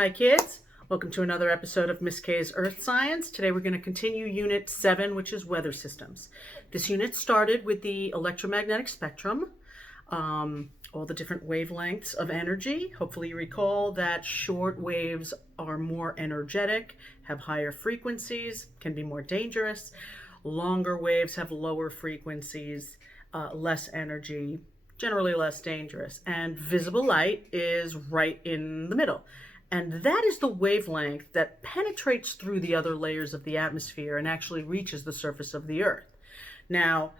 Hi kids, welcome to another episode of Miss K's Earth Science. Today we're going to continue Unit 7, which is weather systems. This unit started with the electromagnetic spectrum, all the different wavelengths of energy. Hopefully you recall that short waves are more energetic, have higher frequencies, can be more dangerous. Longer waves have lower frequencies, less energy, generally less dangerous. And visible light is right in the middle. And that is the wavelength that penetrates through the other layers of the atmosphere and actually reaches the surface of the Earth. Now,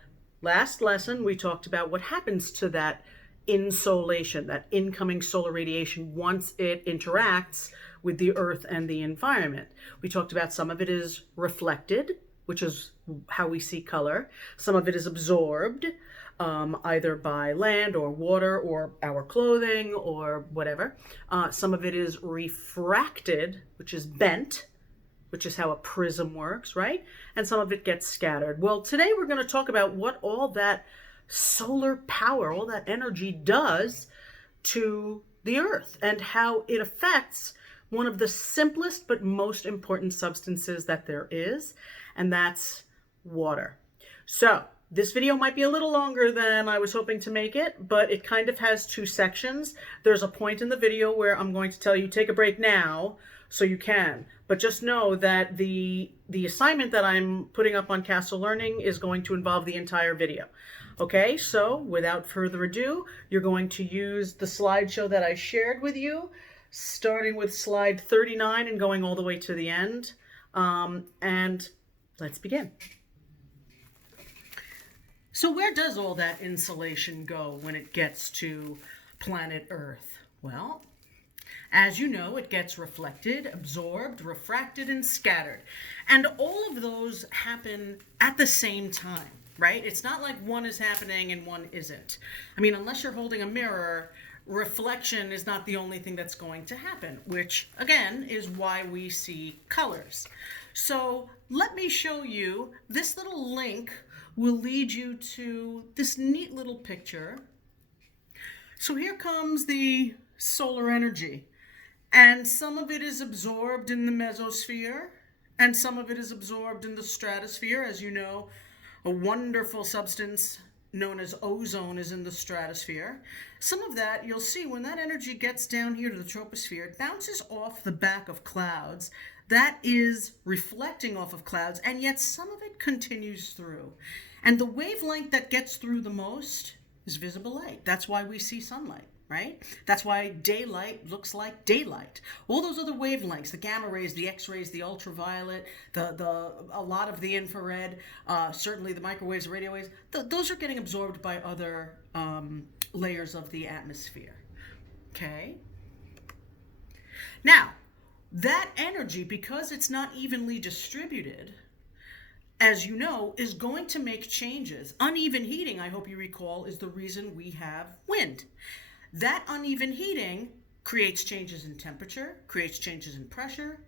last lesson we talked about what happens to that insolation, that incoming solar radiation, once it interacts with the Earth and the environment. We talked about some of it is reflected, which is how we see color. Some of it is absorbed, either by land or water or our clothing or whatever. Some of it is refracted, which is bent, which is how a prism works, right? And some of it gets scattered. Well, today we're going to talk about what all that solar power, all that energy does to the Earth and how it affects one of the simplest but most important substances that there is, and that's water. So, this video might be a little longer than I was hoping to make it, but it kind of has two sections. There's a point in the video where I'm going to tell you take a break now so you can. But just know that the assignment that I'm putting up on Castle Learning is going to involve the entire video. Okay, so without further ado, you're going to use the slideshow that I shared with you, starting with slide 39 and going all the way to the end. And let's begin. So where does all that insulation go when it gets to planet Earth? Well, as you know, it gets reflected, absorbed, refracted, and scattered. And all of those happen at the same time, right? It's not like one is happening and one isn't. I mean, unless you're holding a mirror, reflection is not the only thing that's going to happen, which, again, is why we see colors. So let me show you this little link will lead you to this neat little picture. So here comes the solar energy, and some of it is absorbed in the mesosphere, and some of it is absorbed in the stratosphere. As you know, a wonderful substance known as ozone is in the stratosphere. Some of that, you'll see when that energy gets down here to the troposphere, it bounces off the back of clouds. That is reflecting off of clouds, and yet some of it continues through. And the wavelength that gets through the most is visible light. That's why we see sunlight, right? That's why daylight looks like daylight. All those other wavelengths, the gamma rays, the X-rays, the ultraviolet, a lot of the infrared, certainly the microwaves, the radio waves, those are getting absorbed by other layers of the atmosphere, okay? Now, that energy, because it's not evenly distributed, as you know, is going to make changes. Uneven heating, I hope you recall, is the reason we have wind. That uneven heating creates changes in temperature, creates changes in pressure,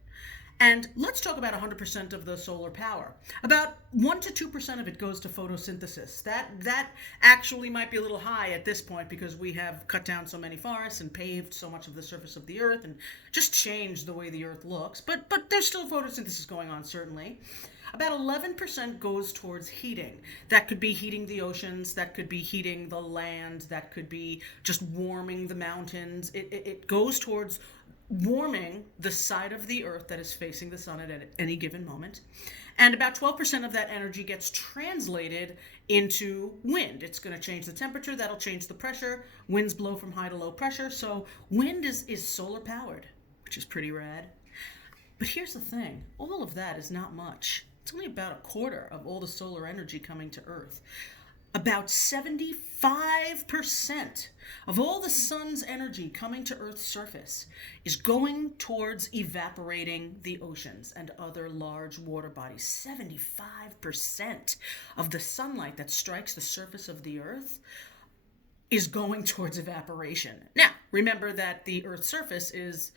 and let's talk about 100% of the solar power. About 1 to 2% of it goes to photosynthesis. That actually might be a little high at this point because we have cut down so many forests and paved so much of the surface of the Earth and just changed the way the Earth looks. But there's still photosynthesis going on, certainly. About 11% goes towards heating. That could be heating the oceans, that could be heating the land, that could be just warming the mountains. It goes towards warming the side of the Earth that is facing the sun at any given moment. And about 12% of that energy gets translated into wind. It's going to change the temperature, that'll change the pressure. Winds blow from high to low pressure, so wind is solar powered, which is pretty rad. But here's the thing, all of that is not much. It's only about a quarter of all the solar energy coming to Earth. About 75% of all the sun's energy coming to Earth's surface is going towards evaporating the oceans and other large water bodies. 75% of the sunlight that strikes the surface of the Earth is going towards evaporation. Now, remember that the Earth's surface is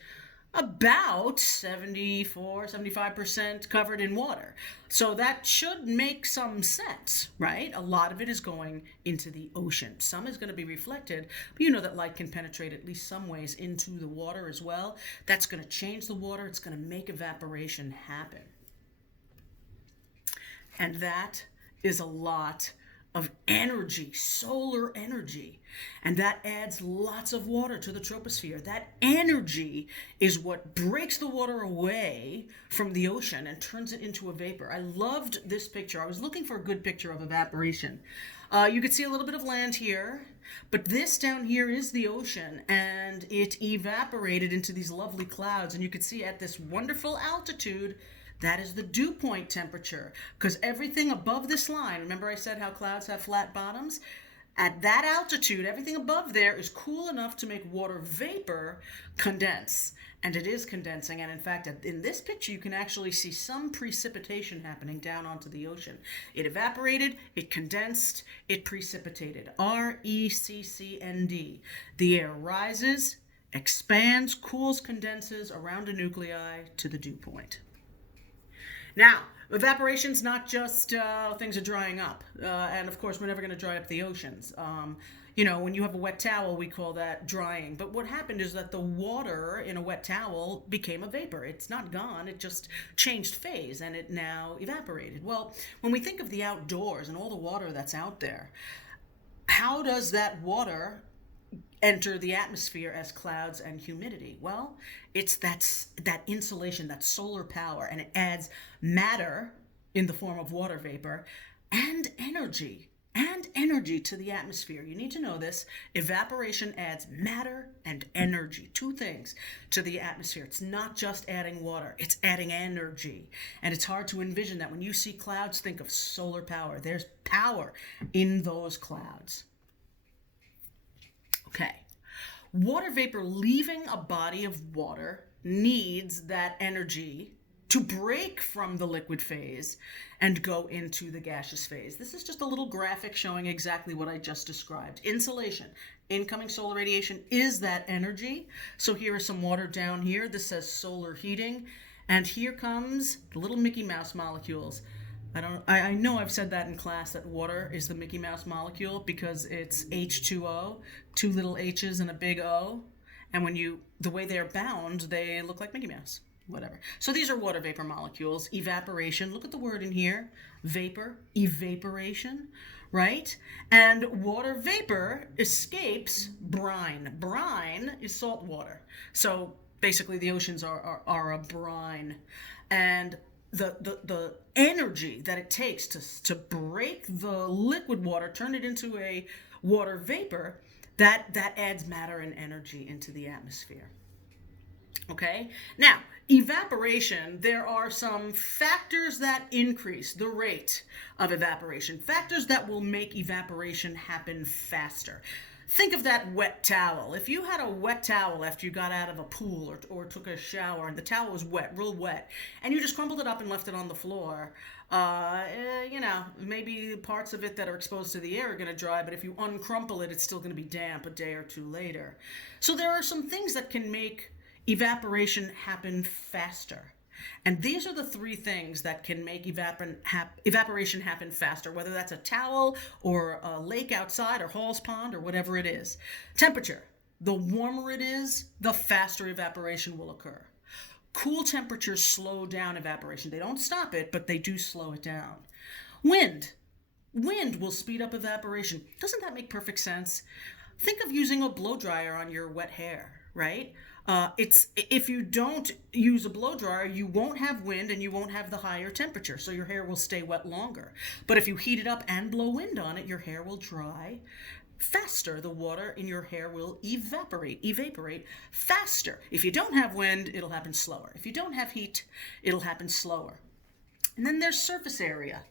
about 75% covered in water. So that should make some sense, right? A lot of it is going into the ocean. Some is going to be reflected, but you know that light can penetrate at least some ways into the water as well. That's going to change the water. It's going to make evaporation happen. And that is a lot of energy, solar energy. And that adds lots of water to the troposphere. That energy is what breaks the water away from the ocean and turns it into a vapor. I loved this picture. I was looking for a good picture of evaporation. You could see a little bit of land here, but this down here is the ocean, and it evaporated into these lovely clouds. And you could see at this wonderful altitude, that is the dew point temperature, because everything above this line, remember I said how clouds have flat bottoms? At that altitude, everything above there is cool enough to make water vapor condense. And it is condensing. And in fact, in this picture, you can actually see some precipitation happening down onto the ocean. It evaporated, it condensed, it precipitated. RECCND. The air rises, expands, cools, condenses around a nuclei to the dew point. Now, evaporation's not just things are drying up. And of course, we're never going to dry up the oceans. When you have a wet towel, we call that drying. But what happened is that the water in a wet towel became a vapor. It's not gone. It just changed phase, and it now evaporated. Well, when we think of the outdoors and all the water that's out there, how does that water enter the atmosphere as clouds and humidity? Well, it's that insulation, that solar power, and it adds matter in the form of water vapor and energy to the atmosphere. You need to know this. Evaporation adds matter and energy, two things, to the atmosphere. It's not just adding water, it's adding energy. And it's hard to envision that. When you see clouds, think of solar power. There's power in those clouds. Okay. Water vapor leaving a body of water needs that energy to break from the liquid phase and go into the gaseous phase. This is just a little graphic showing exactly what I just described. Insolation, incoming solar radiation, is that energy. So here is some water down here. This says solar heating. And here comes the little Mickey Mouse molecules. I know I've said that in class, that water is the Mickey Mouse molecule because it's H2O, two little H's and a big O. And the way they're bound, they look like Mickey Mouse. Whatever. So these are water vapor molecules. Evaporation, look at the word in here. Vapor, evaporation, right? And water vapor escapes brine. Brine is salt water. So basically the oceans are a brine. And the energy that it takes to break the liquid water, turn it into a water vapor, that adds matter and energy into the atmosphere. Okay? Now, evaporation, there are some factors that increase the rate of evaporation, factors that will make evaporation happen faster. Think of that wet towel. If you had a wet towel after you got out of a pool or took a shower and the towel was wet, real wet, and you just crumpled it up and left it on the floor, maybe parts of it that are exposed to the air are going to dry, but if you uncrumple it, it's still going to be damp a day or two later. So there are some things that can make evaporation happen faster. And these are the three things that can make evaporation happen faster, whether that's a towel or a lake outside or Hall's Pond or whatever it is. Temperature. The warmer it is, the faster evaporation will occur. Cool temperatures slow down evaporation. They don't stop it, but they do slow it down. Wind. Wind will speed up evaporation. Doesn't that make perfect sense? Think of using a blow dryer on your wet hair, right? If you don't use a blow dryer, you won't have wind and you won't have the higher temperature, so your hair will stay wet longer. But if you heat it up and blow wind on it, your hair will dry faster. The water in your hair will evaporate faster. If you don't have wind, it'll happen slower. If you don't have heat, it'll happen slower. And then there's surface area.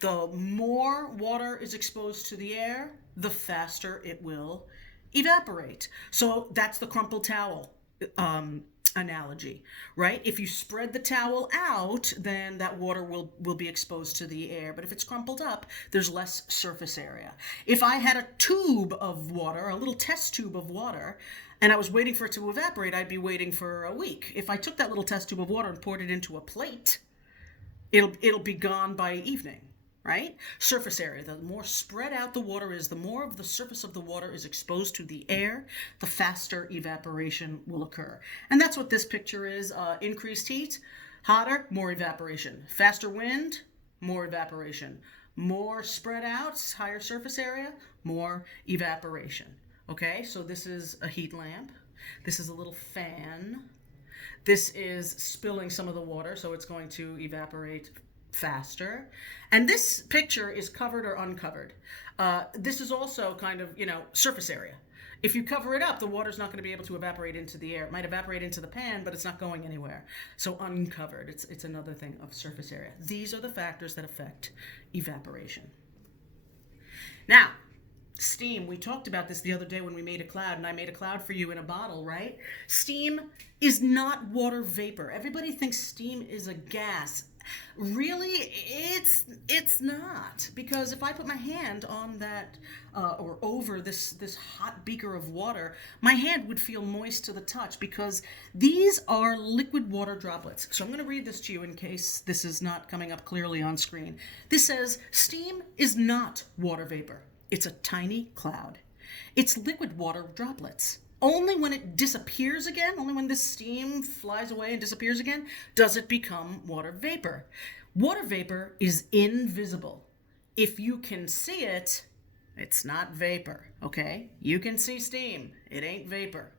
The more water is exposed to the air, the faster it will evaporate. So that's the crumpled towel analogy, right? If you spread the towel out, then that water will be exposed to the air. But if it's crumpled up, there's less surface area. If I had a tube of water, a little test tube of water, and I was waiting for it to evaporate, I'd be waiting for a week. If I took that little test tube of water and poured it into a plate, it'll be gone by evening, right? Surface area. The more spread out the water is, the more of the surface of the water is exposed to the air, the faster evaporation will occur. And that's what this picture is. Increased heat, hotter, more evaporation. Faster wind, more evaporation. More spread out, higher surface area, more evaporation. Okay, so this is a heat lamp. This is a little fan. This is spilling some of the water, so it's going to evaporate faster. And this picture is covered or uncovered. This is also kind of, surface area. If you cover it up, the water's not going to be able to evaporate into the air. It might evaporate into the pan, but it's not going anywhere. So uncovered, it's another thing of surface area. These are the factors that affect evaporation. Now, steam, we talked about this the other day when we made a cloud, and I made a cloud for you in a bottle, right? Steam is not water vapor. Everybody thinks steam is a gas. Really, it's not, because if I put my hand on that or over this hot beaker of water, my hand would feel moist to the touch, because these are liquid water droplets. So I'm going to read this to you in case this is not coming up clearly on screen. This says, steam is not water vapor. It's a tiny cloud. It's liquid water droplets. Only when it disappears again, only when this steam flies away and disappears again, does it become water vapor. Water vapor is invisible. If you can see it, it's not vapor, okay? You can see steam. It ain't vapor.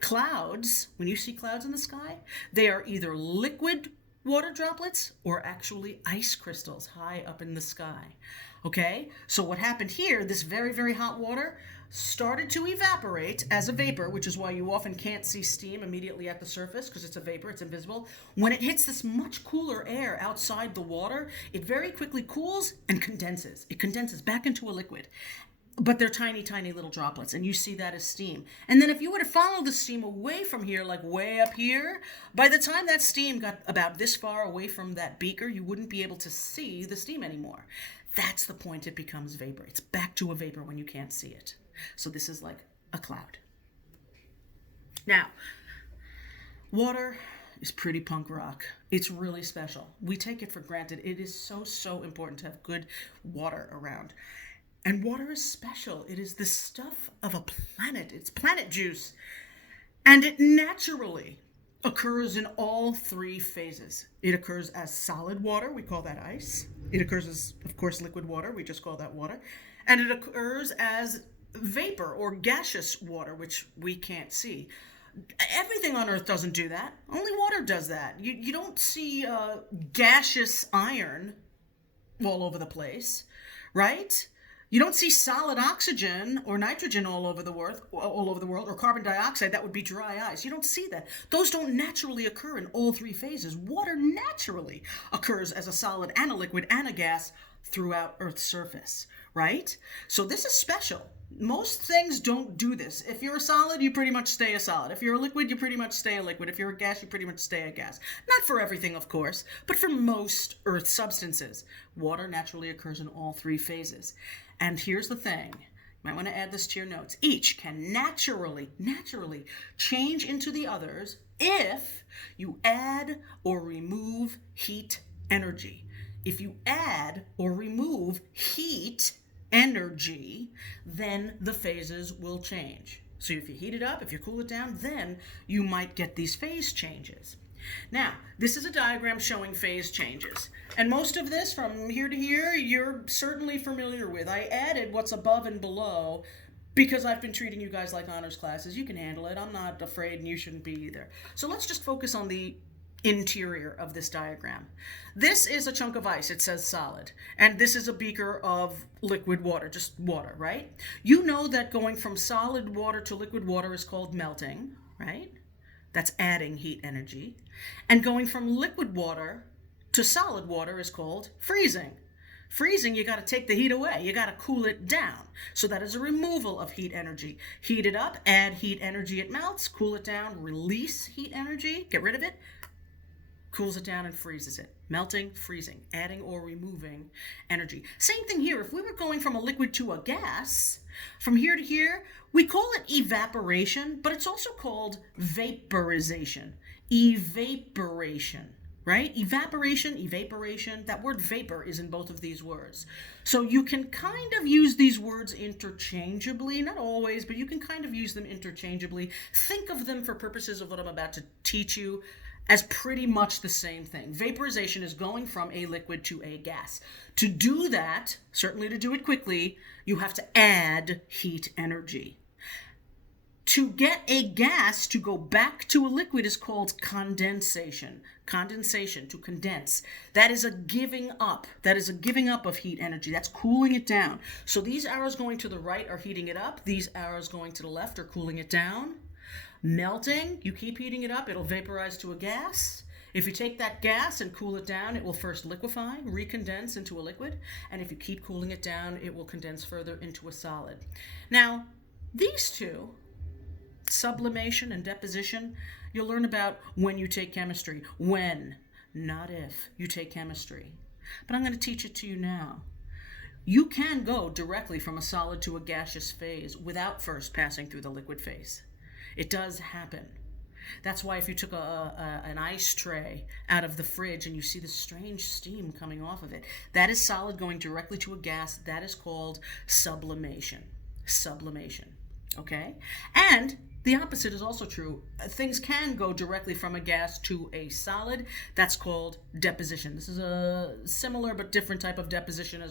Clouds, when you see clouds in the sky, they are either liquid water droplets or actually ice crystals high up in the sky, okay? So what happened here, this very, very hot water started to evaporate as a vapor, which is why you often can't see steam immediately at the surface, because it's a vapor, it's invisible. When it hits this much cooler air outside the water, it very quickly cools and condenses. It condenses back into a liquid. But they're tiny, tiny little droplets, and you see that as steam. And then if you were to follow the steam away from here, like way up here, by the time that steam got about this far away from that beaker, you wouldn't be able to see the steam anymore. That's the point it becomes vapor. It's back to a vapor when you can't see it. So this is like a cloud. Now, water is pretty punk rock. It's really special. We take it for granted. It is so, so important to have good water around. And water is special. It is the stuff of a planet. It's planet juice. And it naturally occurs in all three phases. It occurs as solid water. We call that ice. It occurs as, of course, liquid water. We just call that water. And it occurs as vapor or gaseous water, which we can't see. Everything on Earth doesn't do that. Only water does that. You don't see gaseous iron all over the place, right? You don't see solid oxygen or nitrogen all over the world, or carbon dioxide. That would be dry ice. You don't see that. Those don't naturally occur in all three phases. Water naturally occurs as a solid and a liquid and a gas throughout Earth's surface, right? So this is special. Most things don't do this. If you're a solid, you pretty much stay a solid. If you're a liquid, you pretty much stay a liquid. If you're a gas, you pretty much stay a gas. Not for everything, of course, but for most Earth substances. Water naturally occurs in all three phases. And here's the thing. You might want to add this to your notes. Each can naturally change into the others if you add or remove heat energy. If you add or remove heat energy, then the phases will change. So if you heat it up, if you cool it down, then you might get these phase changes. Now, this is a diagram showing phase changes. And most of this, from here to here, you're certainly familiar with. I added what's above and below because I've been treating you guys like honors classes. You can handle it. I'm not afraid, and you shouldn't be either. So let's just focus on the interior of this diagram. This is a chunk of ice. It says solid. And this is a beaker of liquid water, just water, right? You know that going from solid water to liquid water is called melting, right? That's adding heat energy. And going from liquid water to solid water is called freezing. Freezing, you got to take the heat away. You got to cool it down. So that is a removal of heat energy. Heat it up, add heat energy, it melts, cool it down, release heat energy, get rid of it, cools it down and freezes it. Melting, freezing, adding or removing energy. Same thing here. If we were going from a liquid to a gas, from here to here, we call it evaporation, but it's also called vaporization. Evaporation, right? Evaporation, that word vapor is in both of these words. So you can kind of use these words interchangeably, not always, but you can kind of use them interchangeably. Think of them for purposes of what I'm about to teach you as pretty much the same thing. Vaporization is going from a liquid to a gas. To do that, certainly to do it quickly, you have to add heat energy. To get a gas to go back to a liquid is called condensation. Condensation, to condense. That is a giving up. That is a giving up of heat energy. That's cooling it down. So these arrows going to the right are heating it up. These arrows going to the left are cooling it down. Melting, you keep heating it up, it'll vaporize to a gas. If you take that gas and cool it down, it will first liquefy, recondense into a liquid, and if you keep cooling it down, it will condense further into a solid. Now, these two, sublimation and deposition, you'll learn about when you take chemistry. When, not if, you take chemistry. But I'm going to teach it to you now. You can go directly from a solid to a gaseous phase without first passing through the liquid phase. It does happen. That's why if you took an ice tray out of the fridge and you see this strange steam coming off of it, that is solid going directly to a gas. That is called sublimation. Sublimation. Okay? And the opposite is also true. Things can go directly from a gas to a solid. That's called deposition. This is a similar but different type of deposition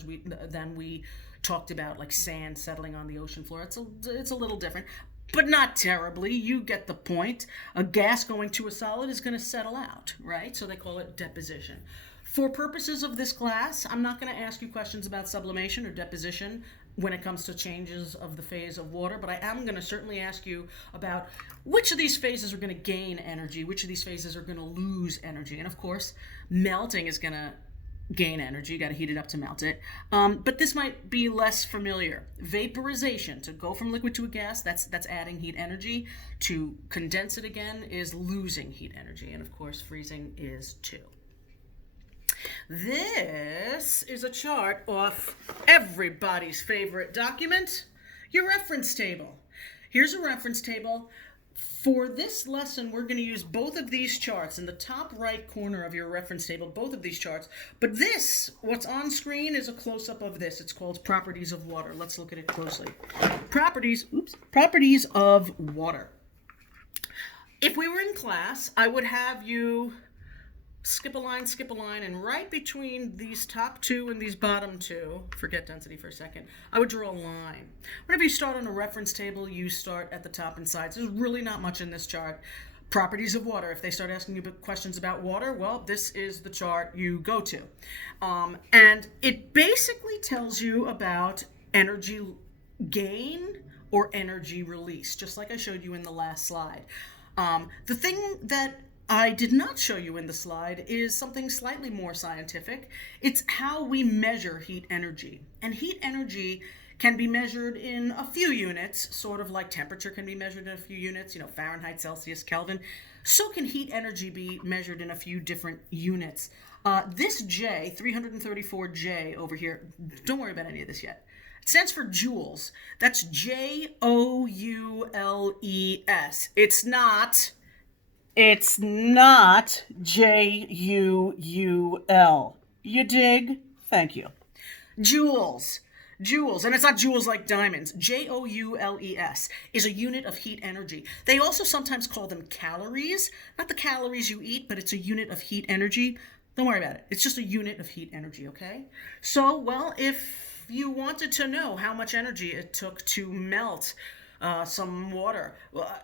than we talked about, like sand settling on the ocean floor. It's a little different. But not terribly. You get the point. A gas going to a solid is going to settle out, right? So they call it deposition. For purposes of this class, I'm not going to ask you questions about sublimation or deposition when it comes to changes of the phase of water, but I am going to certainly ask you about which of these phases are going to gain energy, which of these phases are going to lose energy. And of course, melting is going to gain energy. You got to heat it up to melt it. But this might be less familiar. Vaporization, to go from liquid to a gas, that's adding heat energy. To condense it again is losing heat energy. And of course, freezing is too. This is a chart off everybody's favorite document, your reference table. Here's a reference table. For this lesson, we're going to use both of these charts in the top right corner of your reference table, both of these charts. But this, what's on screen, is a close-up of this. It's called Properties of Water. Let's look at it closely. Properties of water. If we were in class, I would have you skip a line, and right between these top two and these bottom two, forget density for a second, I would draw a line. Whenever you start on a reference table, you start at the top and sides. There's really not much in this chart. Properties of water. If they start asking you questions about water, well, this is the chart you go to. And it basically tells you about energy gain or energy release, just like I showed you in the last slide. The thing that I did not show you in the slide is something slightly more scientific. It's how we measure heat energy. And heat energy can be measured in a few units, sort of like temperature can be measured in a few units, Fahrenheit, Celsius, Kelvin. So can heat energy be measured in a few different units. This J, 334J over here, don't worry about any of this yet. It stands for joules. That's Joules. It's not Juul. You dig? Thank you. Joules. And it's not joules like diamonds. Joules is a unit of heat energy. They also sometimes call them calories. Not the calories you eat, but it's a unit of heat energy. Don't worry about it. It's just a unit of heat energy, okay? So, well, if you wanted to know how much energy it took to melt some water.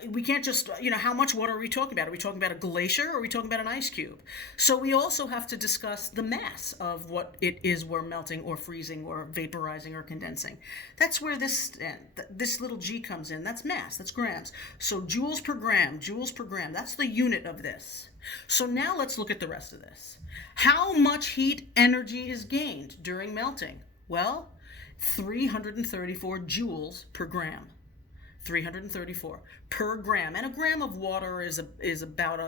We can't just, how much water are we talking about? Are we talking about a glacier or are we talking about an ice cube? So we also have to discuss the mass of what it is we're melting or freezing or vaporizing or condensing. That's where this little g comes in. That's mass, that's grams. So joules per gram, that's the unit of this. So now let's look at the rest of this. How much heat energy is gained during melting? Well, 334 joules per gram. 334 per gram. And a gram of water is about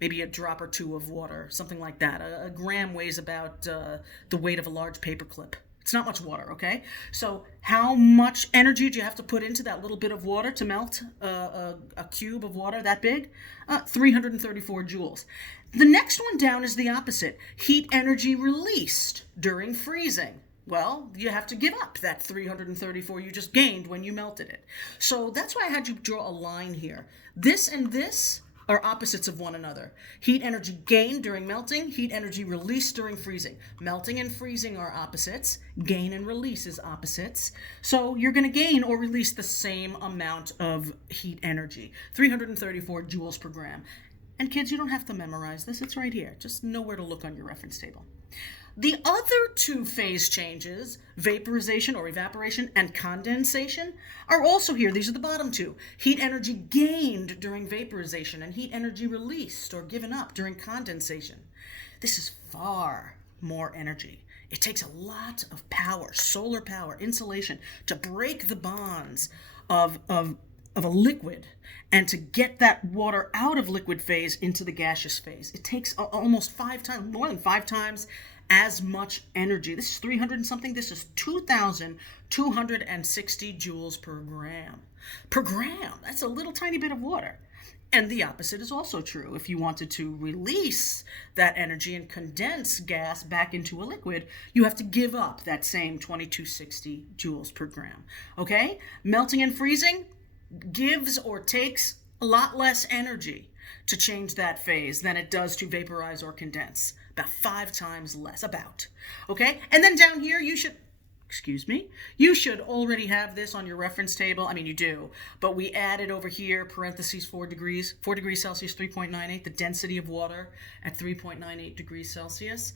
maybe a drop or two of water, something like that. A gram weighs about the weight of a large paperclip. It's not much water, okay? So how much energy do you have to put into that little bit of water to melt a cube of water that big? 334 joules. The next one down is the opposite. Heat energy released during freezing. Well, you have to give up that 334 you just gained when you melted it. So that's why I had you draw a line here. This and this are opposites of one another. Heat energy gained during melting, heat energy released during freezing. Melting and freezing are opposites. Gain and release is opposites. So you're going to gain or release the same amount of heat energy, 334 joules per gram. And kids, you don't have to memorize this. It's right here. Just know where to look on your reference table. The other two phase changes, vaporization or evaporation and condensation, are also here. These are the bottom two. Heat energy gained during vaporization and heat energy released or given up during condensation. This is far more energy. It takes a lot of power, solar power, insulation, to break the bonds of a liquid and to get that water out of liquid phase into the gaseous phase. It takes almost 5 times, more than 5 times as much energy. This is 300 and something. This is 2,260 joules per gram. Per gram. That's a little tiny bit of water. And the opposite is also true. If you wanted to release that energy and condense gas back into a liquid, you have to give up that same 2,260 joules per gram. Okay? Melting and freezing gives or takes a lot less energy to change that phase than it does to vaporize or condense. About 5 times less, about. Okay? And then down here, you should already have this on your reference table. I mean, you do, but we added over here, parentheses, 4 degrees Celsius, 3.98. The density of water at 3.98 degrees Celsius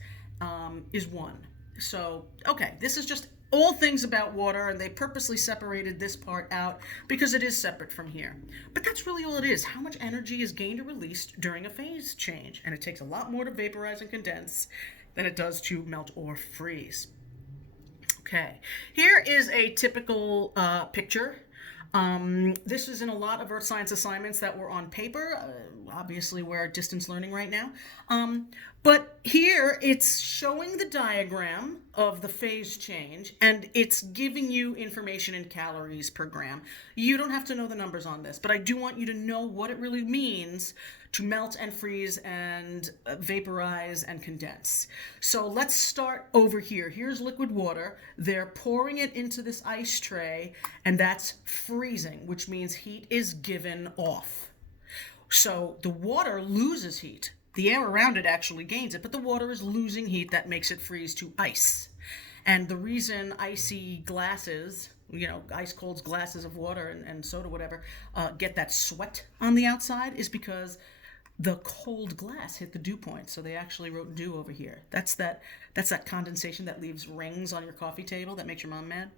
is 1. So, okay, this is just all things about water, and they purposely separated this part out because it is separate from here. But that's really all it is. How much energy is gained or released during a phase change? And it takes a lot more to vaporize and condense than it does to melt or freeze. Okay, here is a typical picture. This is in a lot of earth science assignments that were on paper. Obviously, we're distance learning right now. But here, it's showing the diagram of the phase change, and it's giving you information in calories per gram. You don't have to know the numbers on this, but I do want you to know what it really means to melt and freeze and vaporize and condense. So let's start over here. Here's liquid water. They're pouring it into this ice tray, and that's freezing, which means heat is given off. So the water loses heat. The air around it actually gains it, but the water is losing heat that makes it freeze to ice. And the reason icy glasses, ice cold glasses of water and soda, whatever, get that sweat on the outside is because the cold glass hit the dew point. So they actually wrote dew over here. That's that condensation that leaves rings on your coffee table that makes your mom mad.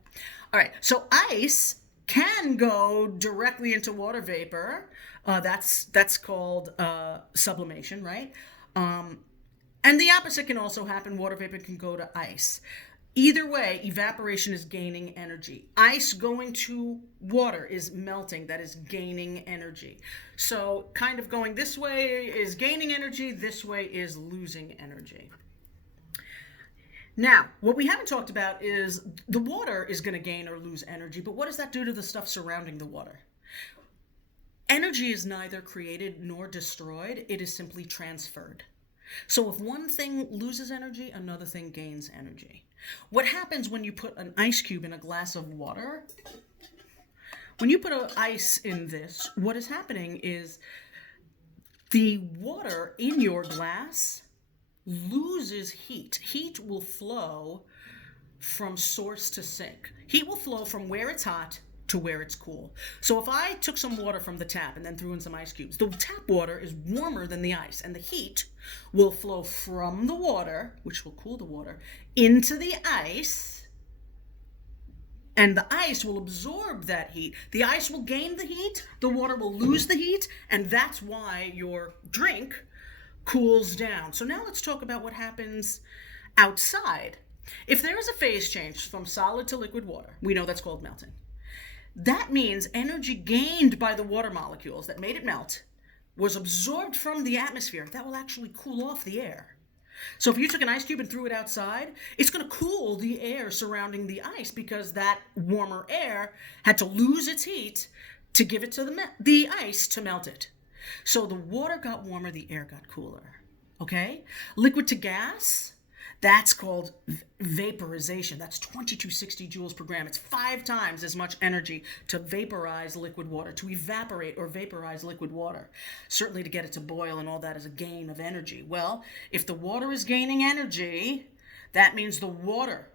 All right, so ice can go directly into water vapor. That's called sublimation, right? And the opposite can also happen. Water vapor can go to ice. Either way, evaporation is gaining energy. Ice going to water is melting. That is gaining energy. So kind of going this way is gaining energy. This way is losing energy. Now, what we haven't talked about is the water is going to gain or lose energy, but what does that do to the stuff surrounding the water? Energy is neither created nor destroyed. It is simply transferred. So if one thing loses energy, another thing gains energy. What happens when you put an ice cube in a glass of water? When you put ice in this, what is happening is the water in your glass loses heat. Heat will flow from source to sink. Heat will flow from where it's hot to where it's cool. So if I took some water from the tap and then threw in some ice cubes, the tap water is warmer than the ice, and the heat will flow from the water, which will cool the water, into the ice, and the ice will absorb that heat. The ice will gain the heat, the water will lose the heat, and that's why your drink cools down. So now let's talk about what happens outside. If there is a phase change from solid to liquid water, we know that's called melting. That means energy gained by the water molecules that made it melt was absorbed from the atmosphere. That will actually cool off the air. So if you took an ice cube and threw it outside, it's going to cool the air surrounding the ice because that warmer air had to lose its heat to give it to the ice to melt it. So the water got warmer, the air got cooler. Okay? Liquid to gas, that's called vaporization. That's 2260 joules per gram. It's 5 times as much energy to vaporize liquid water, to evaporate or vaporize liquid water. Certainly to get it to boil and all that is a gain of energy. Well, if the water is gaining energy, that means the water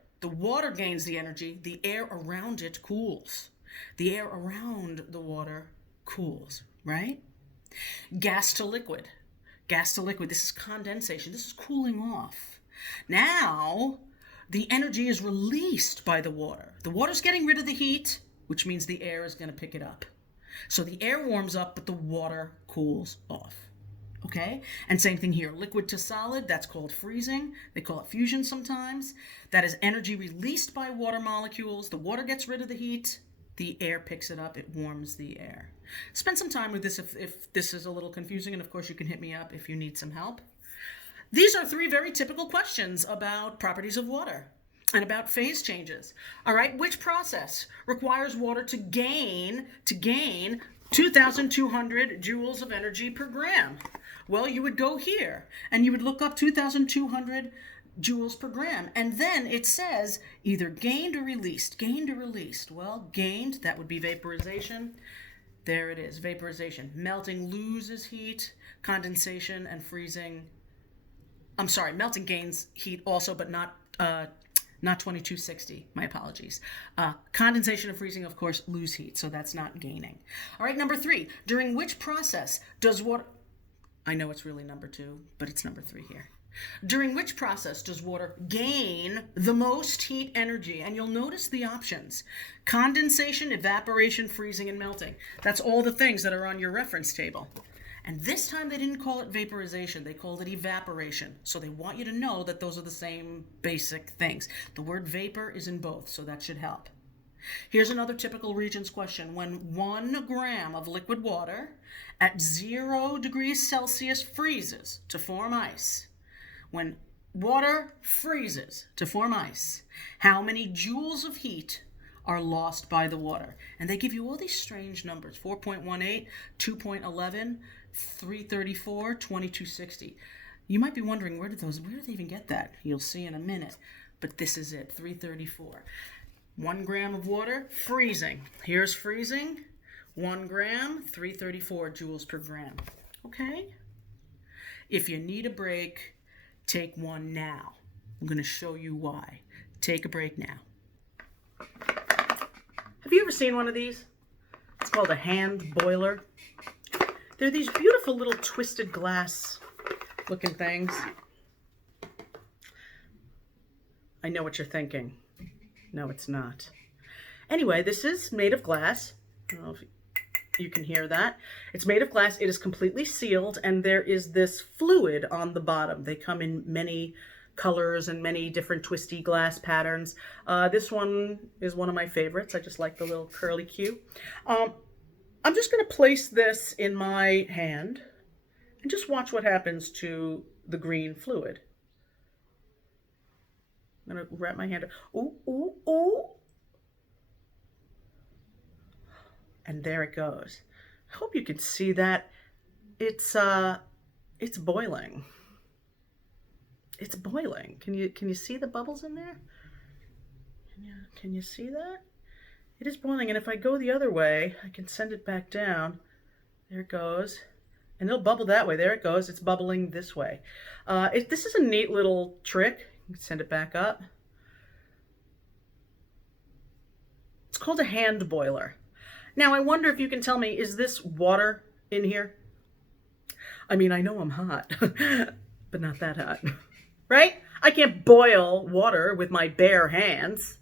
gains the energy, the air around it cools. The air around the water cools, right? Gas to liquid. Gas to liquid, this is condensation. This is cooling off. Now, the energy is released by the water. The water's getting rid of the heat, which means the air is going to pick it up. So the air warms up, but the water cools off. Okay? And same thing here. Liquid to solid, that's called freezing. They call it fusion sometimes. That is energy released by water molecules. The water gets rid of the heat. The air picks it up. It warms the air. Spend some time with this if this is a little confusing. And of course, you can hit me up if you need some help. These are 3 very typical questions about properties of water and about phase changes. All right, which process requires water to gain 2,200 joules of energy per gram? Well, you would go here and you would look up 2,200 joules per gram. And then it says either gained or released. Gained or released. Well, gained, that would be vaporization. There it is, vaporization. Melting loses heat, condensation and freezing. I'm sorry, melting gains heat also, but not 2260. My apologies. Condensation and freezing, of course, lose heat, so that's not gaining. All right, number 3. During which process does water... I know it's really number 2, but it's number 3 here. During which process does water gain the most heat energy? And you'll notice the options. Condensation, evaporation, freezing, and melting. That's all the things that are on your reference table. And this time they didn't call it vaporization, they called it evaporation. So they want you to know that those are the same basic things. The word vapor is in both, so that should help. Here's another typical Regents question. When 1 gram of liquid water at 0 degrees Celsius freezes to form ice, when water freezes to form ice, how many joules of heat are lost by the water? And they give you all these strange numbers, 4.18, 2.11, 334, 2260. You might be wondering, where did they even get that? You'll see in a minute. But this is it, 334. 1 gram of water, freezing. Here's freezing, 1 gram, 334 joules per gram. Okay? If you need a break, take one now. I'm going to show you why. Take a break now. Have you ever seen one of these? It's called a hand boiler. They're these beautiful little twisted glass looking things. I know what you're thinking. No, it's not. Anyway, this is made of glass. I don't know if you can hear that. It's made of glass. It is completely sealed, and there is this fluid on the bottom. They come in many colors and many different twisty glass patterns. This one is one of my favorites. I just like the little curly Q. I'm just going to place this in my hand and just watch what happens to the green fluid. I'm going to wrap my hand. Ooh, ooh, ooh. And there it goes. I hope you can see that. It's boiling. It's boiling. Can you see the bubbles in there? Can you see that? It is boiling, and if I go the other way, I can send it back down. There it goes. And it'll bubble that way. There it goes. It's bubbling this way. This is a neat little trick. You can send it back up. It's called a hand boiler. Now, I wonder if you can tell me, is this water in here? I mean, I know I'm hot, but not that hot, right? I can't boil water with my bare hands.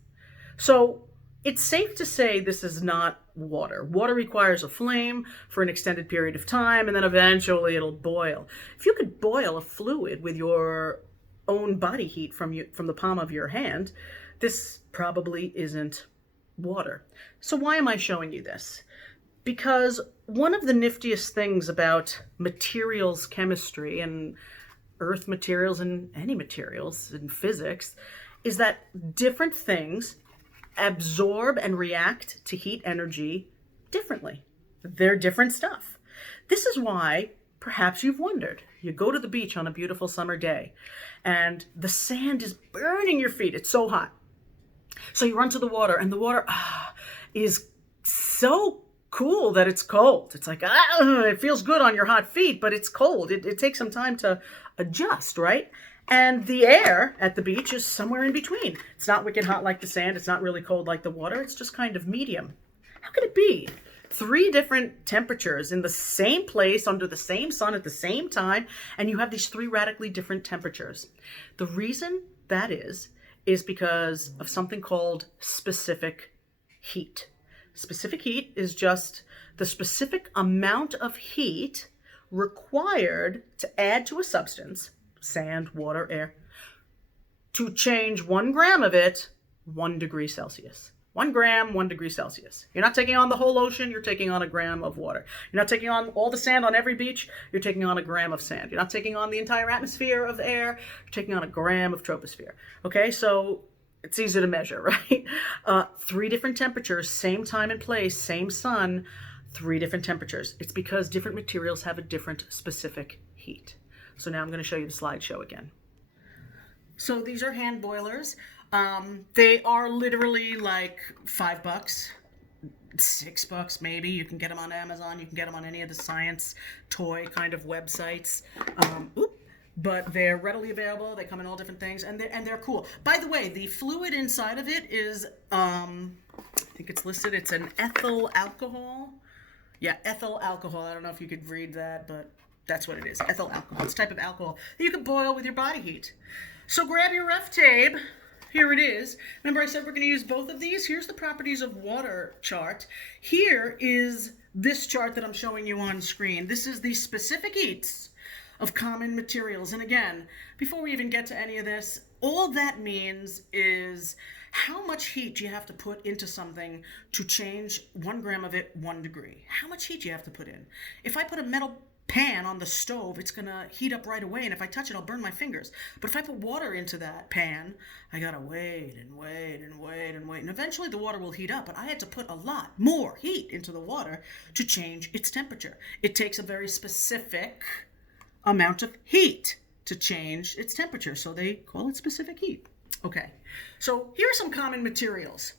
So it's safe to say this is not water. Water requires a flame for an extended period of time, and then eventually it'll boil. If you could boil a fluid with your own body heat from the palm of your hand, this probably isn't water. So why am I showing you this? Because one of the niftiest things about materials chemistry and earth materials and any materials in physics is that different things absorb and react to heat energy differently. They're different stuff. This is why perhaps you've wondered. You go to the beach on a beautiful summer day and the sand is burning your feet. It's so hot. So you run to the water and the water is so cool that it's cold. It's like, it feels good on your hot feet, but it's cold. It takes some time to adjust, right? And the air at the beach is somewhere in between. It's not wicked hot like the sand. It's not really cold like the water. It's just kind of medium. How could it be? 3 different temperatures in the same place under the same sun at the same time, and you have these 3 radically different temperatures. The reason that is because of something called specific heat. Specific heat is just the specific amount of heat required to add to a substance, sand, water, air, to change 1 gram of it 1 degree Celsius. 1 gram, 1 degree Celsius. You're not taking on the whole ocean, you're taking on a gram of water. You're not taking on all the sand on every beach, you're taking on a gram of sand. You're not taking on the entire atmosphere of the air, you're taking on a gram of troposphere. Okay, so it's easy to measure, right? 3 different temperatures, same time and place, same sun, 3 different temperatures. It's because different materials have a different specific heat. So now I'm going to show you the slideshow again. So these are hand boilers. They are literally like $5, $6 maybe. You can get them on Amazon. You can get them on any of the science toy kind of websites. But they're readily available. They come in all different things, and they're cool. By the way, the fluid inside of it is, I think it's listed. It's an ethyl alcohol. Yeah, ethyl alcohol. I don't know if you could read that, but that's what it is. Ethyl alcohol. It's a type of alcohol that you can boil with your body heat. So grab your rough tape. Here it is. Remember I said we're going to use both of these? Here's the properties of water chart. Here is this chart that I'm showing you on screen. This is the specific heats of common materials. And again, before we even get to any of this, all that means is how much heat do you have to put into something to change 1 gram of it 1 degree? How much heat do you have to put in? If I put a metal pan on the stove, it's gonna heat up right away, and if I touch it, I'll burn my fingers. But if I put water into that pan, I gotta wait and wait and wait and wait, and eventually the water will heat up, but I had to put a lot more heat into the water to change its temperature. It takes a very specific amount of heat to change its temperature, so they call it specific heat. Okay, so here are some common materials.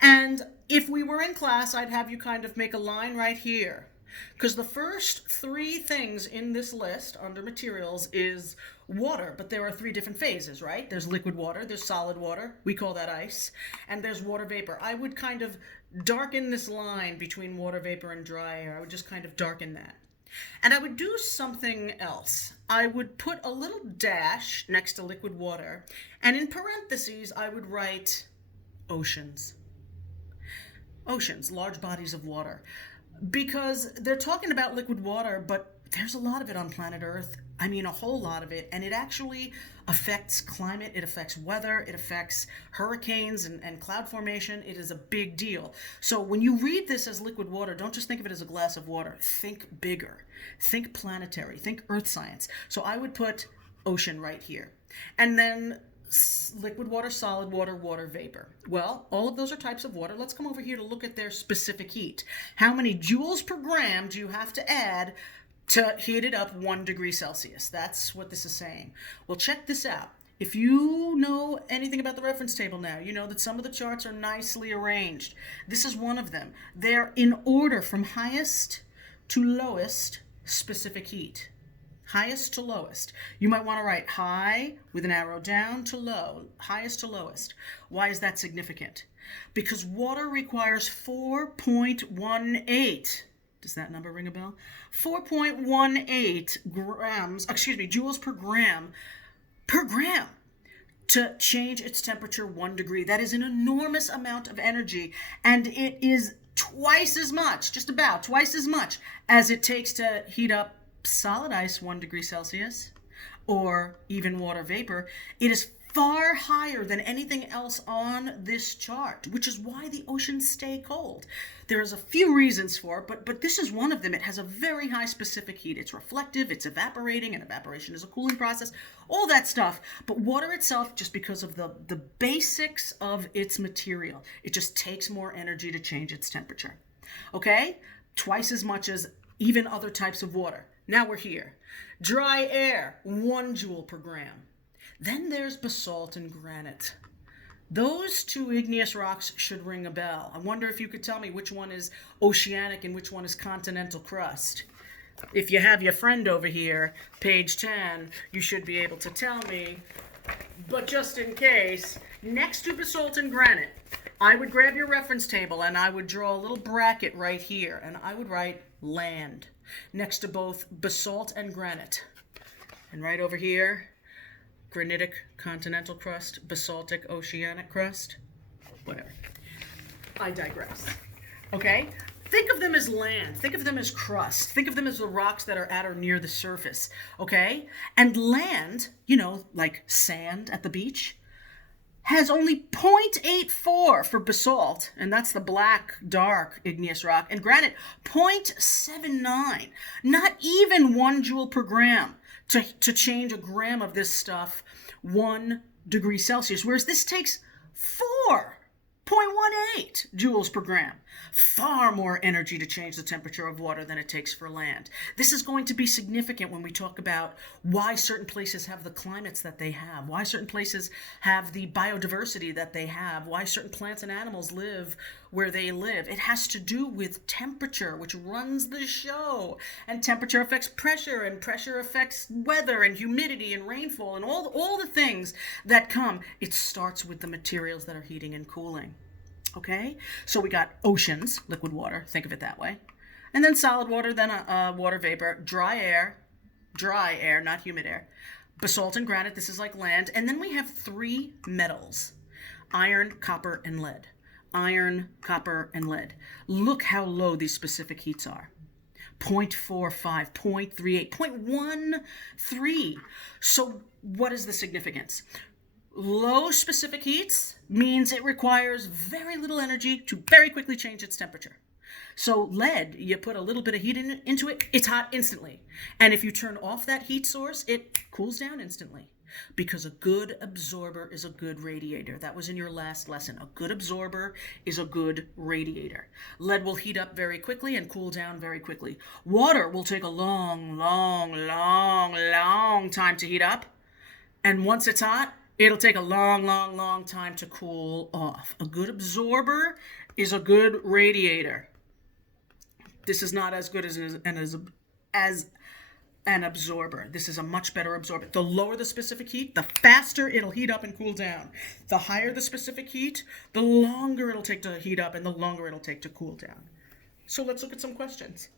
And if we were in class, I'd have you kind of make a line right here. Because the first 3 things in this list under materials is water, but there are 3 different phases, right? There's liquid water, there's solid water, we call that ice, and there's water vapor. I would kind of darken this line between water vapor and dry air. I would just kind of darken that. And I would do something else. I would put a little dash next to liquid water, and in parentheses, I would write oceans. Oceans, large bodies of water. Because they're talking about liquid water, but there's a lot of it on planet Earth. I mean, a whole lot of it. And it actually affects climate, it affects weather, it affects hurricanes and cloud formation. It is a big deal. So when you read this as liquid water, don't just think of it as a glass of water. Think bigger. Think planetary. Think earth science. So I would put ocean right here. And then liquid water, solid water, water vapor. Well, all of those are types of water. Let's come over here to look at their specific heat. How many joules per gram do you have to add to heat it up 1 degree Celsius? That's what this is saying. Well, check this out. If you know anything about the reference table now, you know that some of the charts are nicely arranged. This is one of them. They're in order from highest to lowest specific heat. Highest to lowest. You might want to write high with an arrow down to low, highest to lowest. Why is that significant? Because water requires 4.18. Does that number ring a bell? 4.18 joules per gram to change its temperature 1 degree. That is an enormous amount of energy, and it is twice as much, just about twice as much as it takes to heat up solid ice 1 degree Celsius, or even water vapor. It is far higher than anything else on this chart, which is why the oceans stay cold. There's a few reasons for it, but this is one of them. It has a very high specific heat. It's reflective, it's evaporating, and evaporation is a cooling process, all that stuff. But water itself, just because of the basics of its material, it just takes more energy to change its temperature. Okay? Twice as much as even other types of water. Now we're here. Dry air, 1 joule per gram. Then there's basalt and granite. Those two igneous rocks should ring a bell. I wonder if you could tell me which one is oceanic and which one is continental crust. If you have your friend over here, page 10, you should be able to tell me. But just in case, next to basalt and granite, I would grab your reference table and I would draw a little bracket right here, and I would write land next to both basalt and granite. And right over here, granitic continental crust, basaltic oceanic crust, whatever. I digress. Okay? Think of them as land. Think of them as crust. Think of them as the rocks that are at or near the surface. Okay? And land, like sand at the beach, has only 0.84 for basalt, and that's the black, dark igneous rock, and granite, 0.79. Not even 1 joule per gram to change a gram of this stuff 1 degree Celsius, whereas this takes 4.18 joules per gram. Far more energy to change the temperature of water than it takes for land. This is going to be significant when we talk about why certain places have the climates that they have, why certain places have the biodiversity that they have, why certain plants and animals live where they live. It has to do with temperature, which runs the show. And temperature affects pressure, and pressure affects weather and humidity and rainfall and all the things that come. It starts with the materials that are heating and cooling. Okay, so we got oceans, liquid water, think of it that way. And then solid water, then water vapor, dry air, not humid air, basalt and granite, this is like land. And then we have 3 metals, iron, copper, and lead. Iron, copper, and lead. Look how low these specific heats are. 0.45, 0.38, 0.13. So what is the significance? Low specific heats means it requires very little energy to very quickly change its temperature. So lead, you put a little bit of heat into it, it's hot instantly. And if you turn off that heat source, it cools down instantly. Because a good absorber is a good radiator. That was in your last lesson. A good absorber is a good radiator. Lead will heat up very quickly and cool down very quickly. Water will take a long time to heat up. And once it's hot, it'll take a long time to cool off. A good absorber is a good radiator. This is not as good as an absorber. This is a much better absorber. The lower the specific heat, the faster it'll heat up and cool down. The higher the specific heat, the longer it'll take to heat up and the longer it'll take to cool down. So let's look at some questions.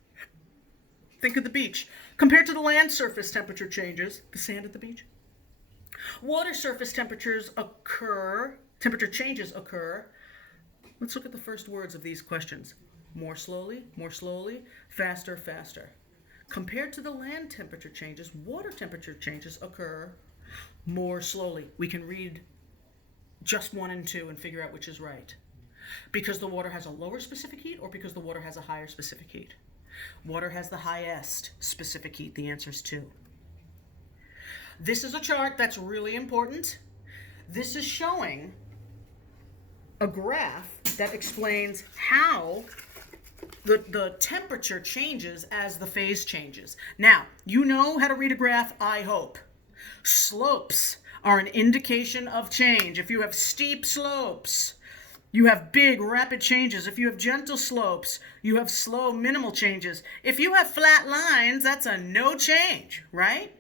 Think of the beach. Compared to the land surface temperature changes, the sand at the beach, water surface temperature changes occur. Let's look at the first words of these questions. More slowly, faster, faster. Compared to the land temperature changes, water temperature changes occur more slowly. We can read just 1 and 2 and figure out which is right. Because the water has a lower specific heat or because the water has a higher specific heat? Water has the highest specific heat. The answer is 2. This is a chart that's really important. This is showing a graph that explains how the temperature changes as the phase changes. Now, you know how to read a graph, I hope. Slopes are an indication of change. If you have steep slopes, you have big, rapid changes. If you have gentle slopes, you have slow, minimal changes. If you have flat lines, that's a no change, right?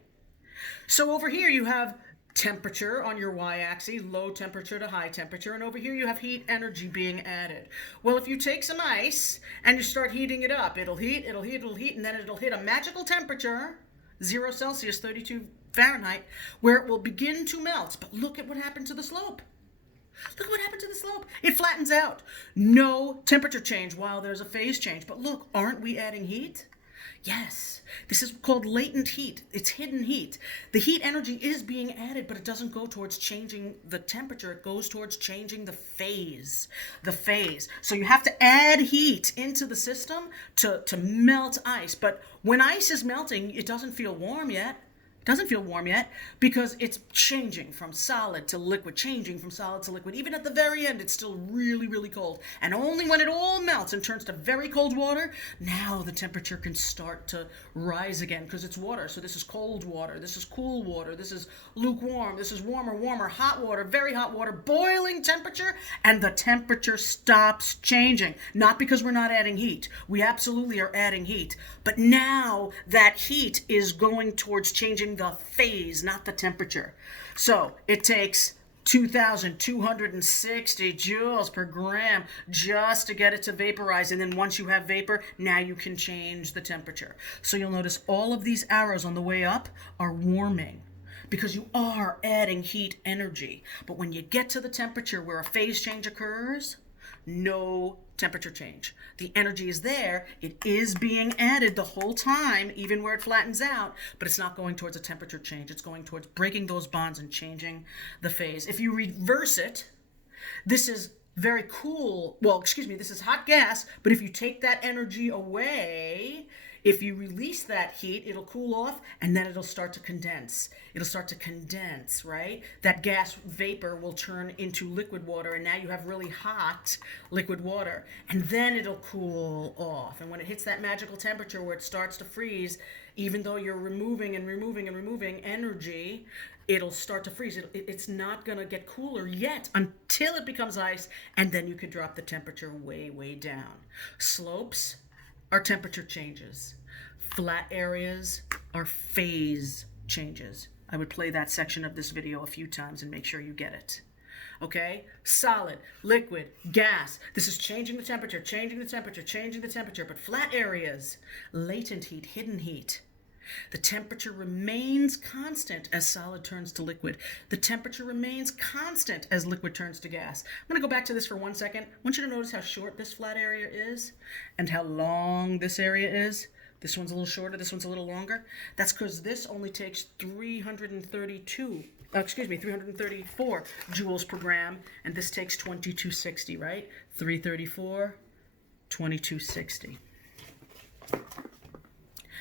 So over here you have temperature on your y-axis, low temperature to high temperature, and over here you have heat energy being added. Well, if you take some ice and you start heating it up, it'll heat, and then it'll hit a magical temperature, 0 Celsius, 32 Fahrenheit, where it will begin to melt. But look at what happened to the slope. Look what happened to the slope. It flattens out. No temperature change while there's a phase change. But look, aren't we adding heat? Yes, this is called latent heat. It's hidden heat. The heat energy is being added, but it doesn't go towards changing the temperature. It goes towards changing the phase. The phase. So you have to add heat into the system to melt ice. But when ice is melting, it doesn't feel warm yet. Doesn't feel warm yet because it's changing from solid to liquid, changing from solid to liquid. Even at the very end, it's still really, really cold. And only when it all melts and turns to very cold water, now the temperature can start to rise again because it's water. So this is cold water, this is cool water, this is lukewarm, this is warmer, warmer, hot water, very hot water, boiling temperature, and the temperature stops changing. Not because we're not adding heat. We absolutely are adding heat. But now that heat is going towards changing the phase, not the temperature. So it takes 2,260 joules per gram just to get it to vaporize. And then once you have vapor, now you can change the temperature. So you'll notice all of these arrows on the way up are warming because you are adding heat energy. But when you get to the temperature where a phase change occurs, no temperature change. The energy is there. It is being added the whole time, even where it flattens out, but it's not going towards a temperature change. It's going towards breaking those bonds and changing the phase. If you reverse it, this is very cool. Well, excuse me, this is hot gas, but if you take that energy away, if you release that heat, it'll cool off and then it'll start to condense. It'll start to condense, right? That gas vapor will turn into liquid water and now you have really hot liquid water. And then it'll cool off. And when it hits that magical temperature where it starts to freeze, even though you're removing and removing and removing energy, it'll start to freeze. It's not going to get cooler yet until it becomes ice, and then you can drop the temperature way, way down. Slopes are temperature changes. Flat areas are phase changes. I would play that section of this video a few times and make sure you get it. Okay? Solid, liquid, gas. This is changing the temperature, changing the temperature, changing the temperature. But flat areas, latent heat, hidden heat. The temperature remains constant as solid turns to liquid. The temperature remains constant as liquid turns to gas. I'm going to go back to this for 1 second. I want you to notice how short this flat area is and how long this area is. This one's a little shorter, this one's a little longer. That's because this only takes 334 joules per gram, and this takes 2260, right? 334, 2260.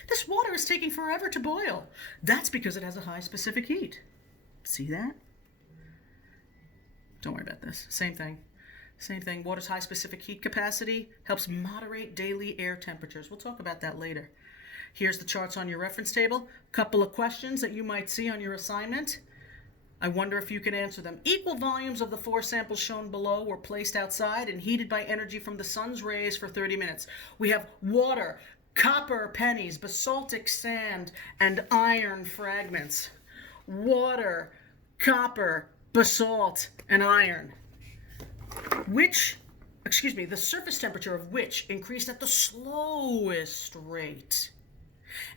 This water is taking forever to boil. That's because it has a high specific heat. See that? Don't worry about this. Same thing. Same thing. Water's high specific heat capacity helps moderate daily air temperatures. We'll talk about that later. Here's the charts on your reference table. Couple of questions that you might see on your assignment. I wonder if you can answer them. Equal volumes of the 4 samples shown below were placed outside and heated by energy from the sun's rays for 30 minutes. We have water, copper pennies, basaltic sand, and iron fragments. Water, copper, basalt, and iron. The surface temperature of which increased at the slowest rate.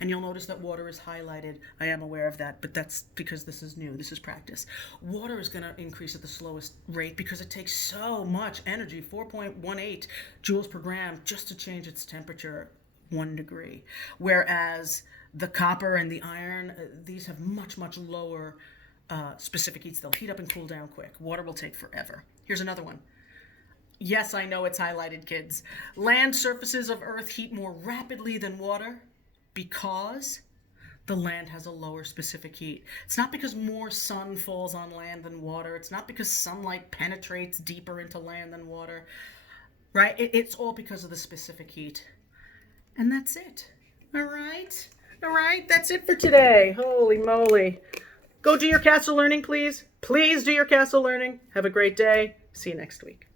And you'll notice that water is highlighted. I am aware of that, but that's because this is new. This is practice. Water is going to increase at the slowest rate because it takes so much energy, 4.18 joules per gram, just to change its temperature 1 degree. Whereas the copper and the iron, these have much, much lower specific heats. They'll heat up and cool down quick. Water will take forever. Here's another one. Yes, I know it's highlighted, kids. Land surfaces of Earth heat more rapidly than water because the land has a lower specific heat. It's not because more sun falls on land than water. It's not because sunlight penetrates deeper into land than water, right? It's all because of the specific heat. And that's it. All right? All right, that's it for today. Holy moly. Go do your castle learning, please. Please do your castle learning. Have a great day. See you next week.